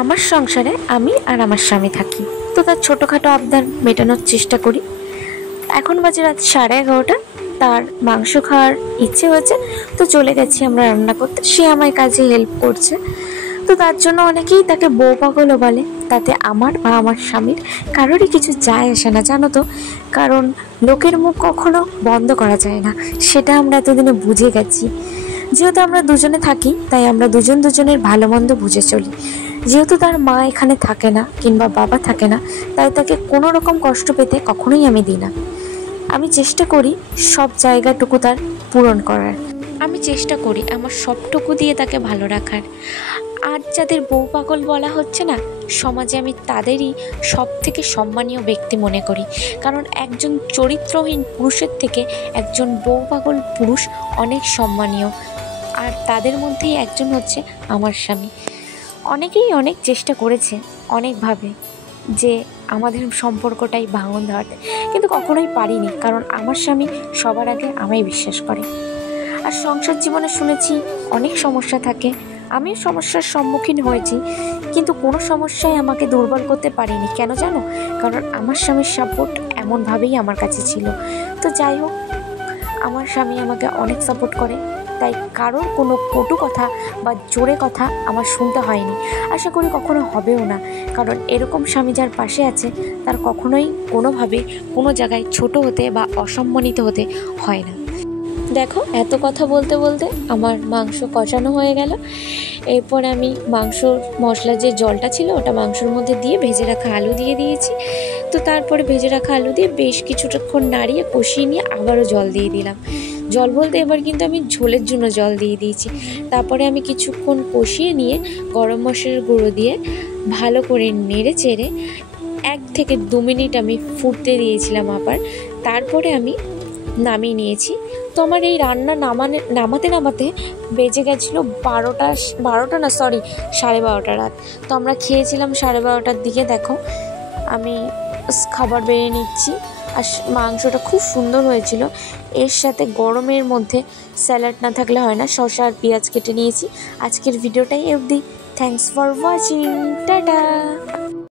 আমার সংসারে আমি আর আমার স্বামী থাকি, তো তার ছোটোখাটো আবদার মেটানোর চেষ্টা করি। এখন বাজে রাত 11:30। তার মাংস খাওয়ার ইচ্ছে হয়েছে, তো চলে গেছি আমরা রান্না করতে। সে আমার কাজে হেল্প করছে। তো তার জন্য অনেকেই তাকে বউ পাগলও বলে। তাতে আমার বা আমার স্বামীর কারোরই কিছু যায় আসে না, জানো তো। কারণ লোকের মুখ কখনো বন্ধ করা যায় না, সেটা আমরা এতদিনে বুঝে গেছি। যেহেতু আমরা দুজনে থাকি, তাই আমরা দুজন দুজনের ভালো মন্দ বুঝে চলি। যেহেতু তার মা এখানে থাকে না কিংবা বাবা থাকে না, তাই তাকে কোনো রকম কষ্ট পেতে কখনোই আমি দিই না। আমি চেষ্টা করি সব জায়গাটুকু তার পূরণ করার। আমি চেষ্টা করি আমার সবটুকু দিয়ে তাকে ভালো রাখার। আর যাদের বউ পাগল বলা হচ্ছে না, সমাজে আমি তাদেরই সব থেকে সম্মানীয় ব্যক্তি মনে করি। কারণ একজন চরিত্রহীন পুরুষের থেকে একজন বউ পাগল পুরুষ অনেক সম্মানীয়। আর তাদের মধ্যেই একজন হচ্ছে আমার স্বামী। অনেকেই অনেক চেষ্টা করেছে অনেকভাবে যে আমাদের সম্পর্কটাই ভাঙন ধরাতে, কিন্তু কখনোই পারিনি। কারণ আমার স্বামী সবার আগে আমায় বিশ্বাস করে। আর সংসার জীবনে শুনেছি অনেক সমস্যা থাকে, আমিও সমস্যার সম্মুখীন হয়েছি, কিন্তু কোনো সমস্যায় আমাকে দুর্বল করতে পারিনি। কেন জানো? কারণ আমার স্বামীর সাপোর্ট এমনভাবেই আমার কাছে ছিল। তো যাই হোক, আমার স্বামী আমাকে অনেক সাপোর্ট করে, তাই কারোর কোনো কটু কথা বা জোরে কথা আমার শুনতে হয়নি। আশা করি কখনো হবেও না। কারণ এরকম স্বামী যার পাশে আছে, তার কখনোই কোনোভাবে কোনো জায়গায় ছোট হতে বা অসম্মানিত হতে হয় না। দেখো, এত কথা বলতে বলতে আমার মাংস কষানো হয়ে গেল। এরপর আমি মাংসর মশলার যে জলটা ছিল ওটা মাংসর মধ্যে দিয়ে ভেজে রাখা আলু দিয়ে দিয়েছি। তো তারপরে ভেজে রাখা আলু দিয়ে বেশ কিছুক্ষণ নাড়িয়ে কষিয়ে নিয়ে আবারও জল দিয়ে দিলাম। জল বলতে এবার কিন্তু আমি ঝোলের জন্য জল দিয়ে দিয়েছি। তারপরে আমি কিছুক্ষণ কষিয়ে নিয়ে গরম মশলার গুঁড়ো দিয়ে ভালো করে নেড়ে চেড়ে 1 থেকে 2 মিনিট আমি ফুটতে দিয়েছিলাম আবার। তারপরে আমি নামিয়ে নিয়েছি। তো আমার এই রান্না নামাতে নামাতে বেজে গেছিলো 12টা না, সরি 12:30 রাত। তো আমরা খেয়েছিলাম 12:30টার দিকে। দেখো, আমি খাবার বেড়ে নিচ্ছি। আর মাংসটা খুব সুন্দর হয়েছিল। এর সাথে গরমের মধ্যে স্যালাড না থাকলে হয় না, শসা আর পেঁয়াজ কেটে নিয়েছি। আজকের ভিডিওটাই অবধি। Thanks for watching, tata.